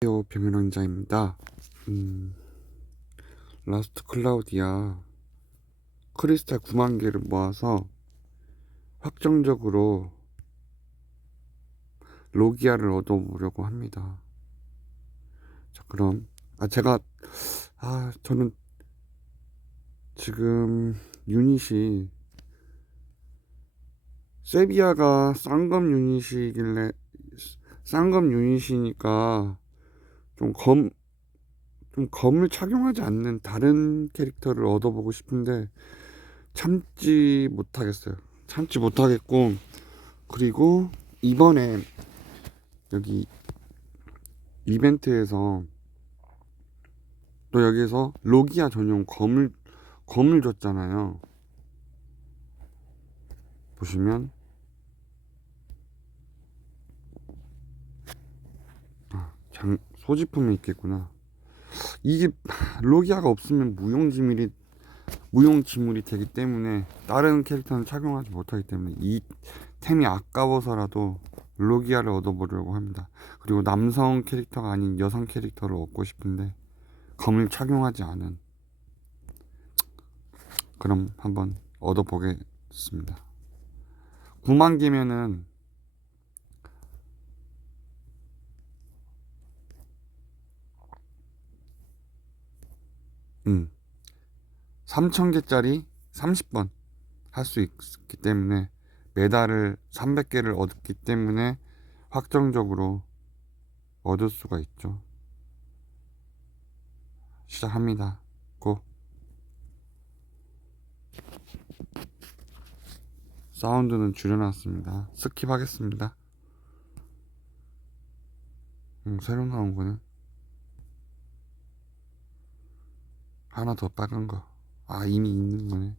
안녕하세요 병현왕자입니다. 음, 라스트 클라우디아 크리스탈 9만 개를 모아서 확정적으로 로기아를 얻어보려고 합니다. 자 그럼 아 제가 아 저는 지금 유닛이 세비야가 쌍검 유닛이길래 쌍검 유닛이니까 좀 검, 좀 검을 착용하지 않는 다른 캐릭터를 얻어보고 싶은데 참지 못하겠어요. 참지 못하겠고 그리고 이번에 여기 이벤트에서 또 여기에서 로기아 전용 검을 검을 줬잖아요. 보시면 아, 장, 소지품이 있겠구나. 이게 로기아가 없으면 무용지물이 무용지물이 되기 때문에 다른 캐릭터는 착용하지 못하기 때문에 이 템이 아까워서라도 로기아를 얻어보려고 합니다. 그리고 남성 캐릭터가 아닌 여성 캐릭터를 얻고 싶은데 검을 착용하지 않은 그럼 한번 얻어보겠습니다. 9만 개면은 음. 3,000개짜리 30번 할 수 있기 때문에 메달을 300개를 얻었기 때문에 확정적으로 얻을 수가 있죠. 시작합니다. 고. 사운드는 줄여놨습니다. 스킵하겠습니다. 음, 새로 나온 거는 하나 더 빨간 거. 아, 이미 있는 거네.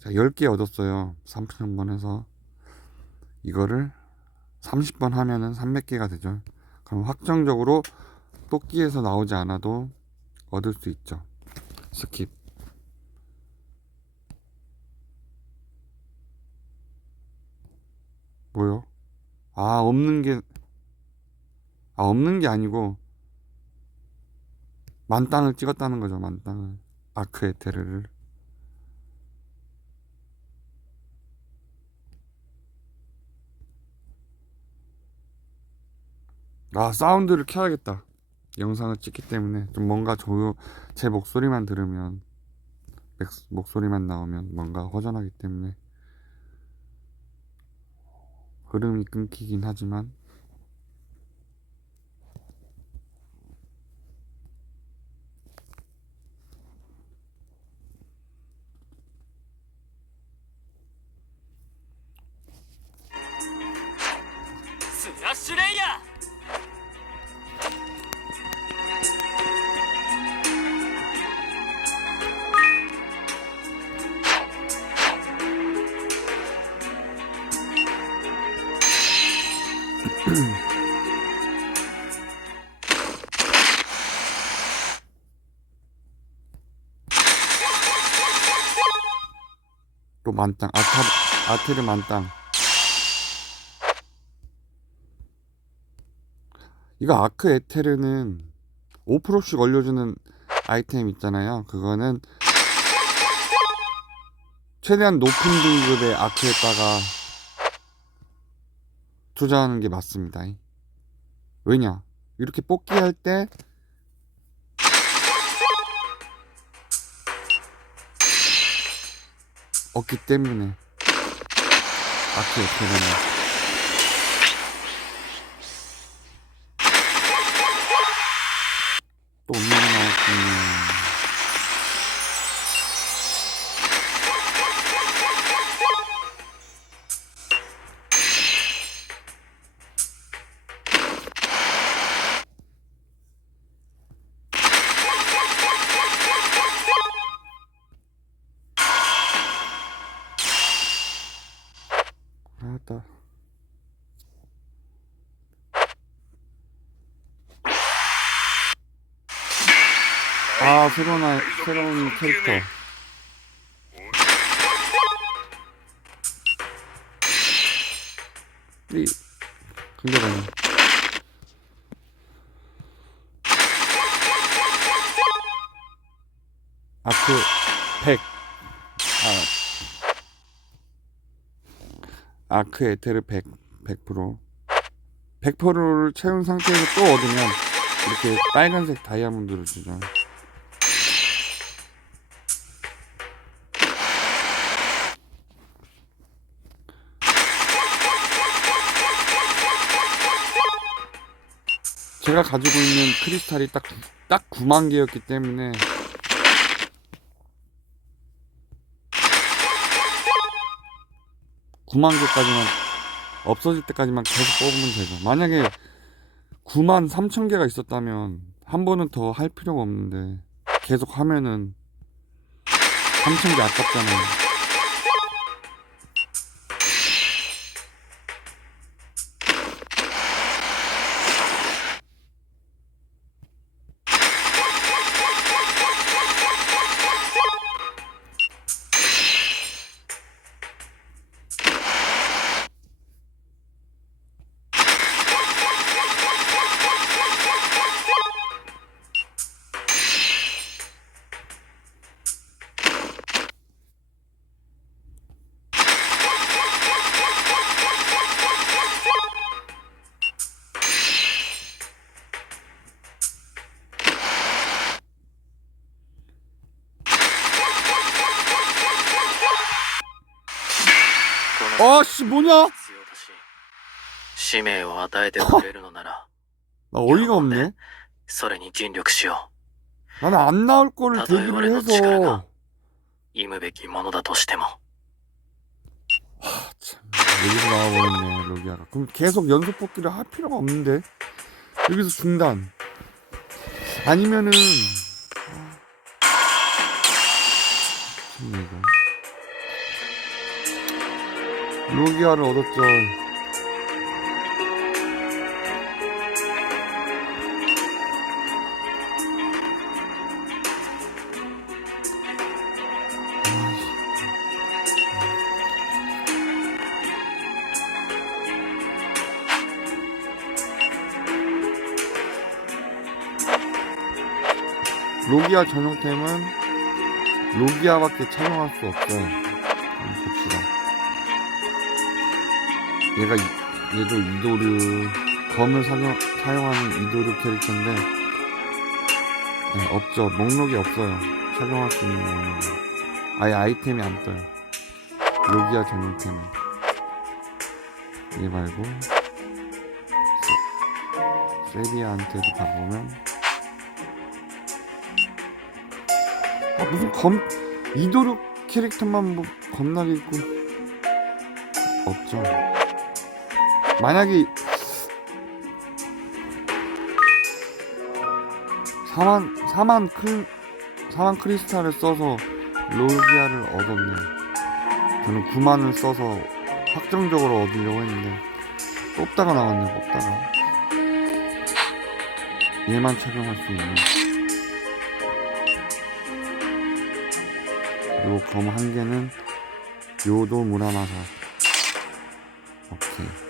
자, 10개 얻었어요. 3,000번 해서. 이거를 30번 하면은 300개가 되죠. 그럼 확정적으로 뽑기에서 나오지 않아도 얻을 수 있죠. 스킵. 뭐요? 아, 없는 게, 아, 없는 게 아니고, 만땅을 찍었다는 거죠, 만땅을. 아크 에테르를. 아, 사운드를 켜야겠다. 영상을 찍기 때문에 좀 뭔가 조용, 제 목소리만 들으면, 맥- 목소리만 나오면 뭔가 허전하기 때문에 흐름이 끊기긴 하지만 만땅, 아타, 아테르 만땅. 이거 아크 에테르는 5%씩 올려주는 아이템 있잖아요. 그거는 최대한 높은 등급의 아크에다가 투자하는 게 맞습니다. 왜냐? 이렇게 뽑기 할때 없기 때문에 아크 에테르는 나왔다. 아 새로운 아이, 새로운 캐릭터. 이 근데 봐 아, 아크 에테르 100 100% 100%를 채운 상태에서 또 얻으면 이렇게 빨간색 다이아몬드를 주죠. 제가 가지고 있는 크리스탈이 딱, 딱 9만 개였기 때문에 구만 개까지만 없어질 때까지만 계속 뽑으면 되죠. 만약에 9만 3천 개가 있었다면 한 번은 더 할 필요가 없는데 계속 하면은 3천 개 아깝잖아요. 아씨 뭐냐? 必要だし使命を与えてくれるのなら 나 어이가 없네. それに尽力しよ 나는 안 나올 거를 나도 대비를 이번에도 해서 지랄나. う忌むべきものだとしても 참, 여기서 나와버렸네 로기아가 그럼 계속 연속 뽑기를 할 필요가 없는데 여기서 중단 아니면은 아, 미쳤네 이거 로기아를 얻었죠 로기아 전용템은 로기아밖에 착용할 수. 한번 봅시다. 얘가 이- 얘도 이도류 검을 사용, 사용하는 이도류 캐릭터인데 네, 없죠. 목록이 없어요. 착용할 수 있는 목록이. 아예 아이템이 안 떠요. 로기아 전용템은 얘 말고 세, 세비아한테도 가보면 아 무슨 검 이도류 캐릭터만 뭐 겁나게 있고 없죠. 만약에 4만 4만 크 4만 크리스탈을 써서 로기아를 얻었네. 저는 9만을 써서 확정적으로 얻으려고 했는데 뽑다가 나왔네. 뽑다가 얘만 착용할 수 있는. 그리고 검 한 개는 요도 무라마사 오케이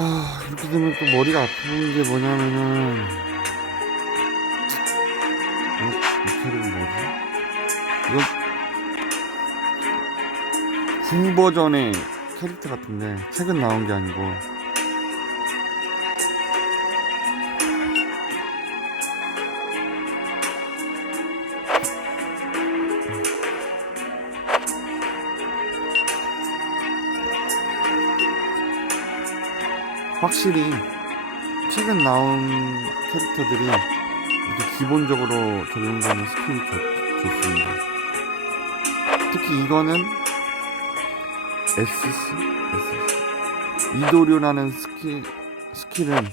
아 이렇게 되면 또 머리가 아픈 게 뭐냐면은 어? 이 캐릭은 뭐지? 이건 9 버전의 캐릭터 같은데 최근 나온 게 아니고 확실히 최근 나온 캐릭터들이 이렇게 기본적으로 적용되는 스킬이 좋, 좋습니다. 특히 이거는 SC? SC? 이도류라는 스킬, 스킬은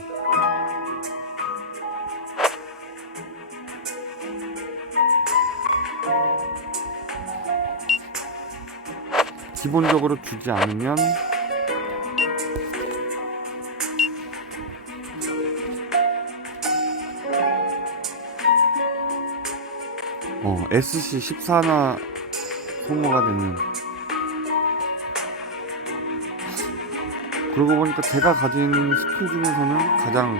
기본적으로 주지 않으면 어, SC 14나 소모가 되는. 그러고 보니까 제가 가진 스킬 중에서는 가장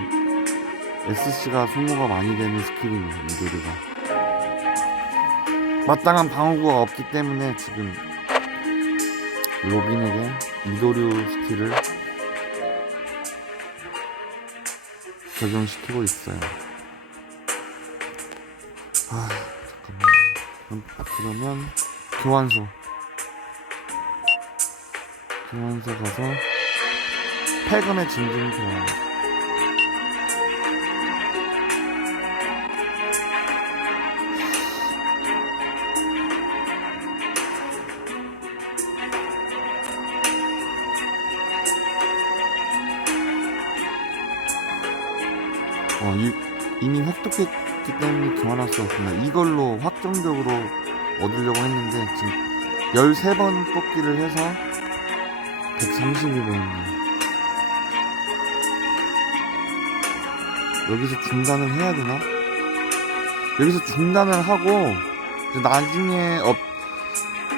SC가 소모가 많이 되는 스킬이네요 미도리가. 마땅한 방어구가 없기 때문에 지금 로빈에게 미도류 스킬을 적용시키고 있어요 그럼, 그러면 교환소. 교환소 가서 폐검의 진진 교환. 어, 이, 이미 획득했 기 때문에 교환할 수 없습니다. 이걸로 확정적으로 얻으려고 했는데 지금 13번 뽑기를 해서 132번이네요. 여기서 중단을 해야 되나? 여기서 중단을 하고 나중에 업,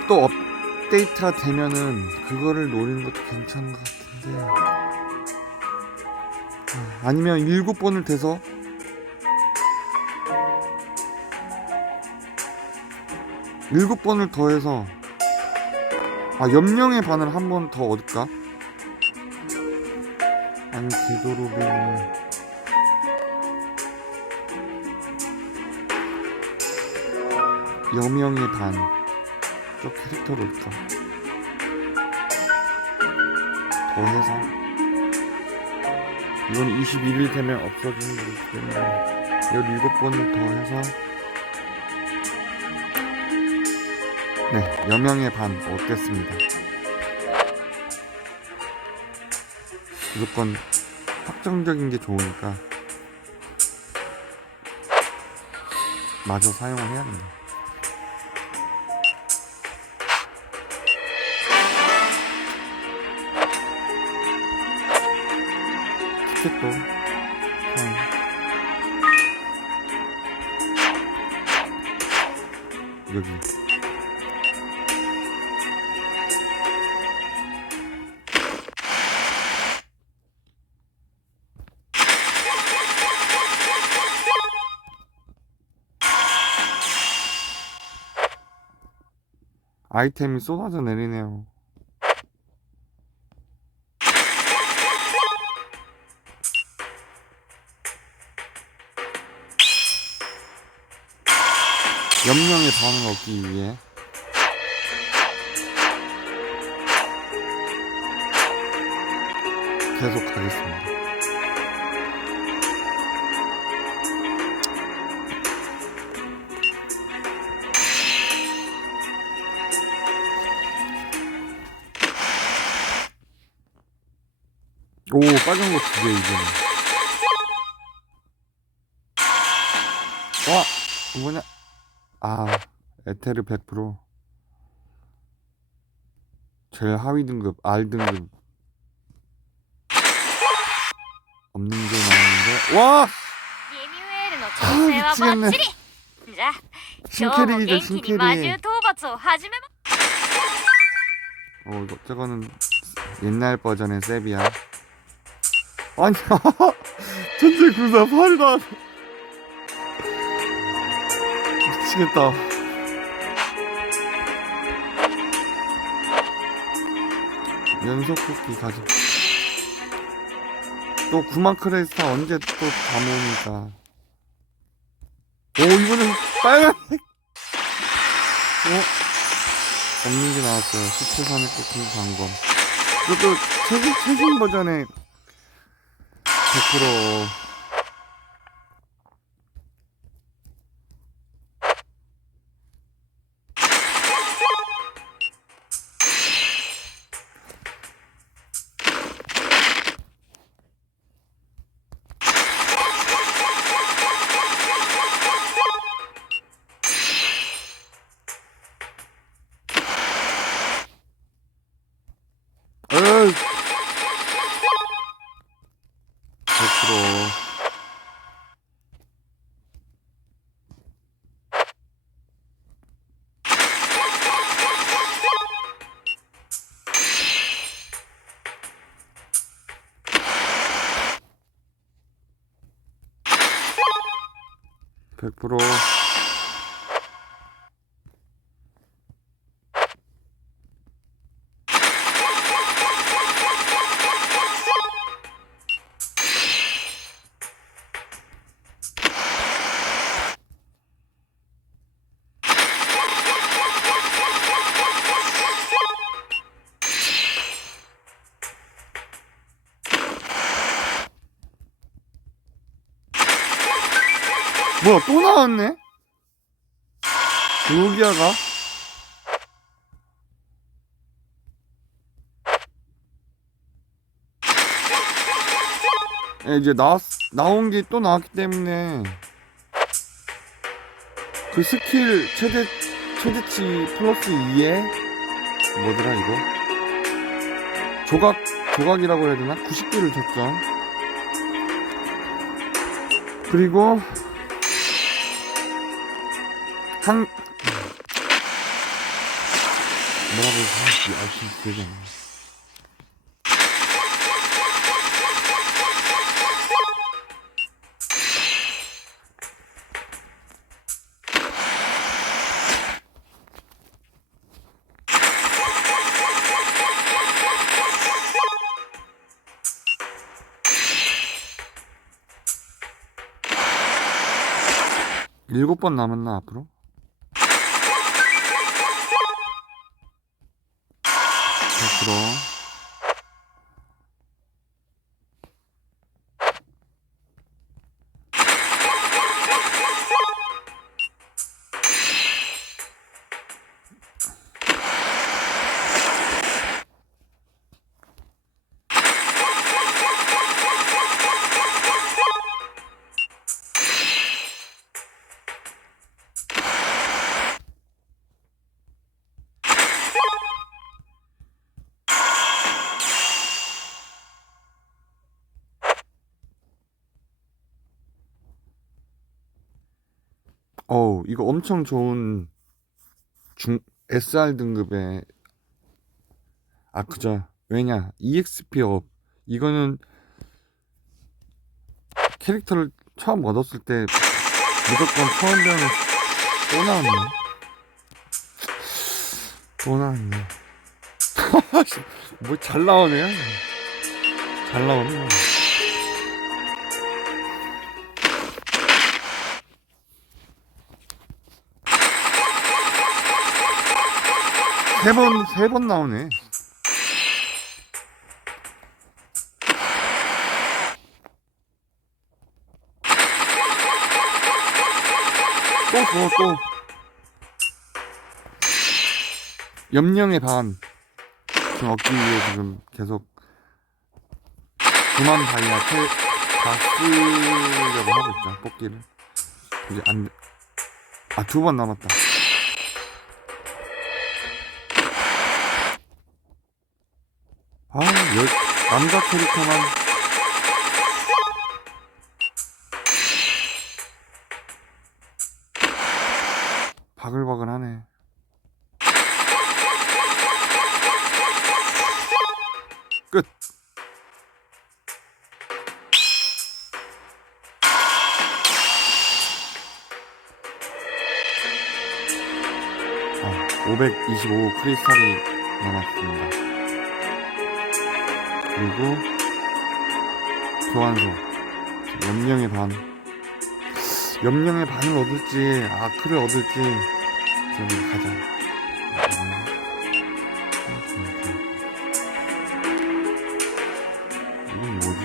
또 업데이트가 되면은 그거를 노리는 것도 괜찮은 것 같은데 아, 아니면 7번을 돼서 일곱 번을 더해서 아 염령의 반을 한 번 더 얻을까? 아니 되도록이면 여명의 반 저 캐릭터로 올까? 더해서 이건 21일 되면 없어지는 거기 때문에 17번을 더해서 네, 여명의 반 얻겠습니다. 무조건 확정적인 게 좋으니까 마저 사용을 해야 된다. 티켓도 사용. 여기 아이템이 쏟아져 내리네요. 염령의 반을 얻기 위해 계속 가겠습니다. 빠진 거 두 개 이제 와 뭐냐? 아 에테르 100% 제일 하위 등급 R 등급. 없는 게 나오는데. 와! 아, 미치겠네. 신캐릭이죠 신캐릭 어 이거 저거는 옛날 버전의 세비야. 아니 전체 군사 팔이다 미치겠다 연속 뽑기 가자 또 구만 크레스타 언제 또 다 모으니까 오 이번엔 빨간색 어? 없는 게 나왔어요. 17산의 꽃은 광검. 그것도 최신, 최신 버전의 100% 100% 뭐야 또 나왔네? 로기아가? 예, 이제 나왔 나온 게 또 나왔기 때문에 그 스킬 최대 최대치 플러스 2에 뭐더라 이거? 조각 조각이라고 해야 되나? 90개를 줬죠. 그리고 한 뭐라고 하지 안 나. 일곱 번 남았나 앞으로? 100% 어우 이거 엄청 좋은 중 SR 등급의 아 그죠. 왜냐 EXP 업. 이거는 캐릭터를 처음 얻었을 때 무조건 처음 배우는 또 나왔네. 또 나왔네. 뭐 잘 나오네요. 잘 나오네 세 번, 세 번 나오네. 또 줘, 또. 염령의 반. 지금 얻기 위해 지금 계속 9만 다이아 채, 다 쓰려고 하고 있죠, 뽑기를. 이제 안, 돼. 아, 두 번 남았다. 아, 여, 남자 캐릭터만. 바글바글하네. 끝. 어, 525 크리스탈이 남았습니다. 그리고 교환소 염령의 반. 염령의 반을 얻을지 아크를 얻을지 좀 가자. 이건 뭐지?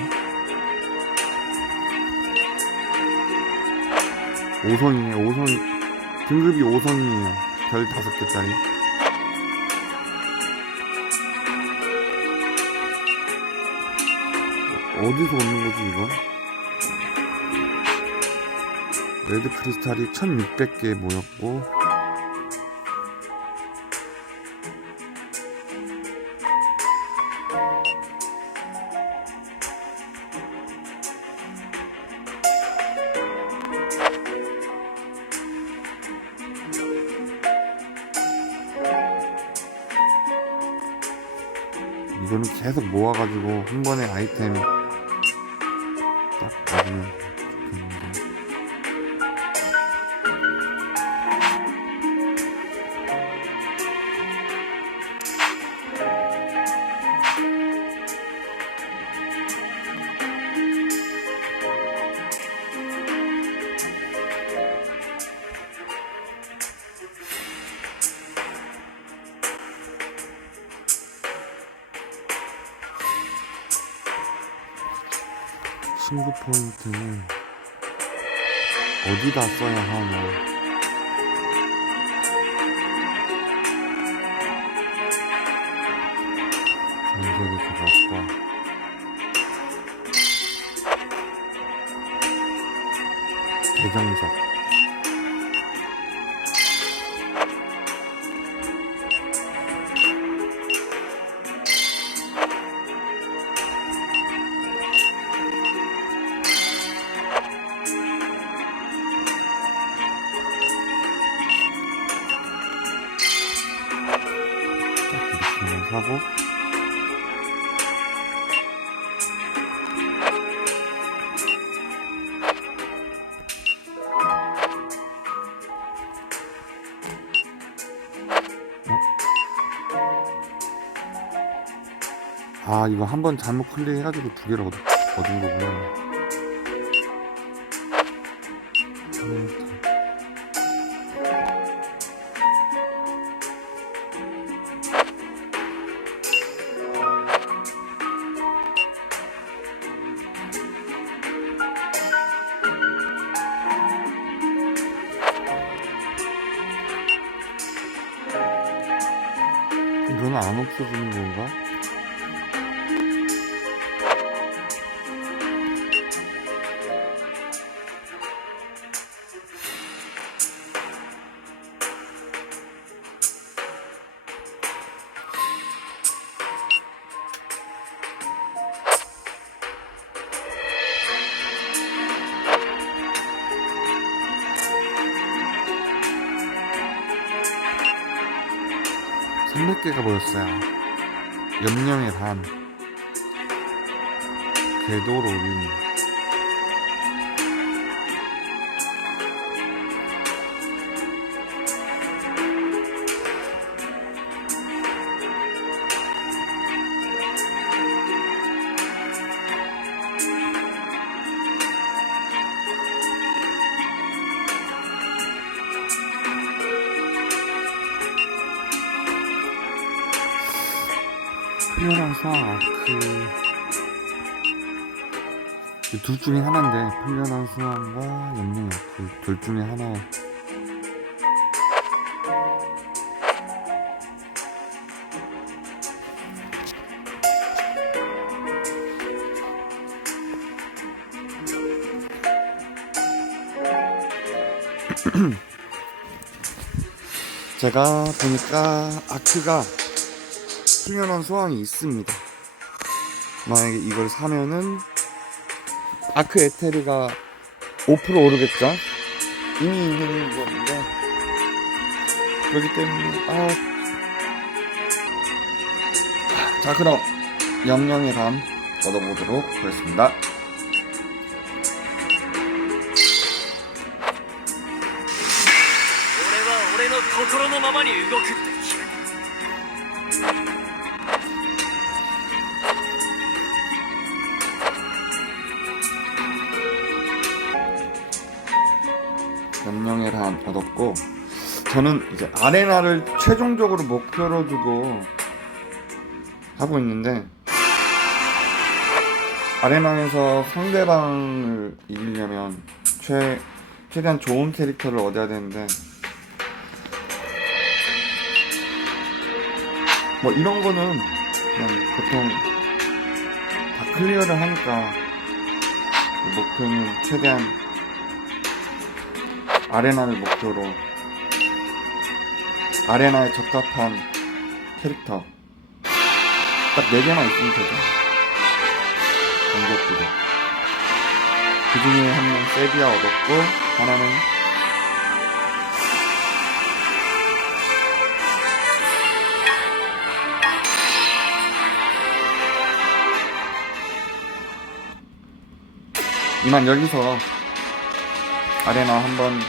5성이네 5성 등급이 5성이에요. 별 5개 짜리 어디서 오는 거지 이거? 레드 크리스탈이 1600개 모였고 이거는 계속 모아가지고 한 번에 아이템 딱얻 포인트는 어디다 써야 하나. 이거 한 번 잘못 클릭해가지고 두 개를 얻, 얻은 거구나 음, 이거는 안 없어지는 건가? 개 수학 아크 이둘 중에 하나인데 풀려난 수학과 염령 아크 둘 중에 하나 제가 보니까 아크가 풀려난 소황이 있습니다. 만약에 이걸 사면은 아크 에테르가 5% 오르겠죠? 이미 있는 건데 그렇기 때문에 아... 자 그럼 영영의 감 얻어보도록 하겠습니다. 저는 이제 아레나를 최종적으로 목표로 두고 하고 있는데 아레나에서 상대방을 이기려면 최, 최대한 좋은 캐릭터를 얻어야 되는데 뭐 이런 거는 그냥 보통 다 클리어를 하니까 목표는 최대한 아레나를 목표로 아레나에 적합한 캐릭터. 딱 4개만 있으면 되죠. 공격들이 그 중에 한 명 세비야 얻었고 하나는 이만 여기서 아레나 한번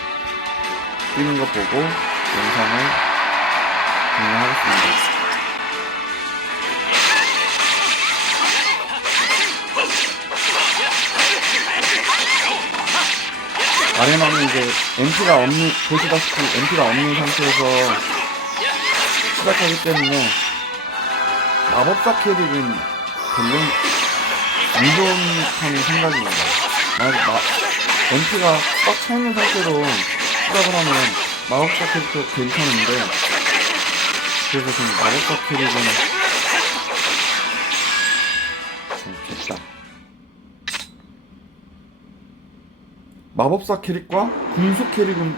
뛰는 거 보고 영상을 종료하겠습니다. 아레나는 이제 MP가 없는, 보시다시피 MP가 없는 상태에서 시작하기 때문에 마법사 캐릭은 별로 안 좋다는 생각이 나요. 만약에 마, 원피가 꽉 차있는 상태로 시작을 하면 마법사 캐릭터 괜찮은데 그래서 좀 마법사 캐릭은 좀 됐다. 마법사 캐릭과 군수 캐릭은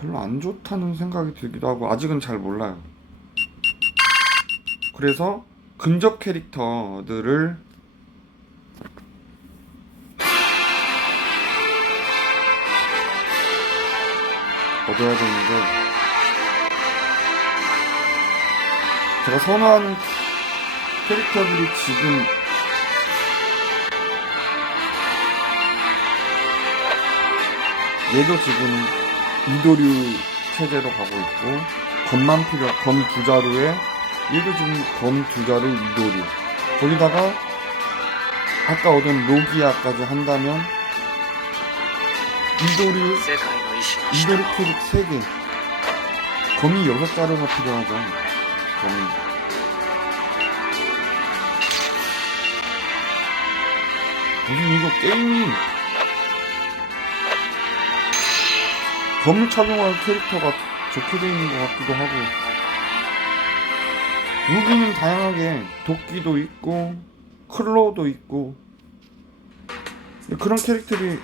별로 안 좋다는 생각이 들기도 하고 아직은 잘 몰라요. 그래서 근접 캐릭터들을 얻어야 되는데 제가 선호하는 캐릭터들이 지금 얘도 지금 이도류 체제로 가고 있고 검만 필요 검두 자루에 얘도 지금 검 두 자루 이도류. 거기다가 아까 얻은 로기아까지 한다면 이도류 이도류 캐릭 3개. 검이 6자루가 필요하죠. 검이 무슨 이거 게임이 검을 착용할 캐릭터가 좋게 되어 있는 것 같기도 하고 무기는 다양하게 도끼도 있고 클로도 있고 그런 캐릭터들이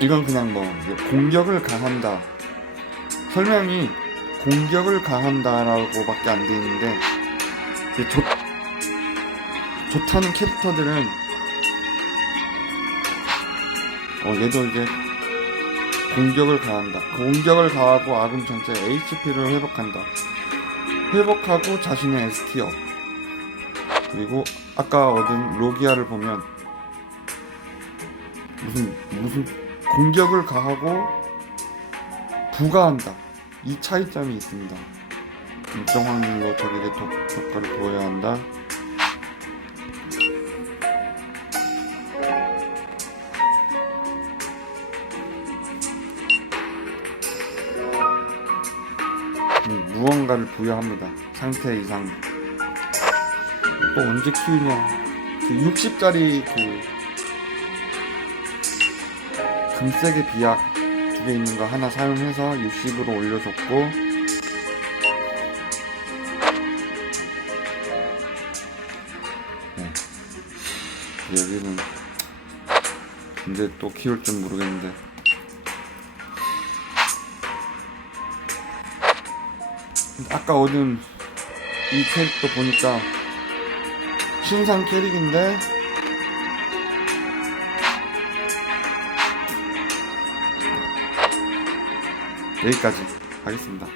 이건 그냥 뭐 공격을 가한다. 설명이 공격을 가한다라고밖에 안 돼 있는데 좋, 좋다는 캐릭터들은 어 얘도 이제 공격을 가한다. 공격을 가하고 아군 전체 HP를 회복한다. 회복하고 자신의 ST 업 그리고 아까 얻은 로기아를 보면 무슨 무슨 공격을 가하고 부가한다. 이 차이점이 있습니다. 일정 확률로 적에게 독 효과를 부어야 한다. 음, 무언가를 부여합니다. 상태 이상. 또 언제 키우냐. 그 60짜리 그 금색의 비약 두 개 있는 거 하나 사용해서 60으로 올려줬고 네. 여기는 이제 또 키울 줄 모르겠는데 아까 얻은 이 캐릭터 보니까 신상 캐릭인데 여기까지 하겠습니다.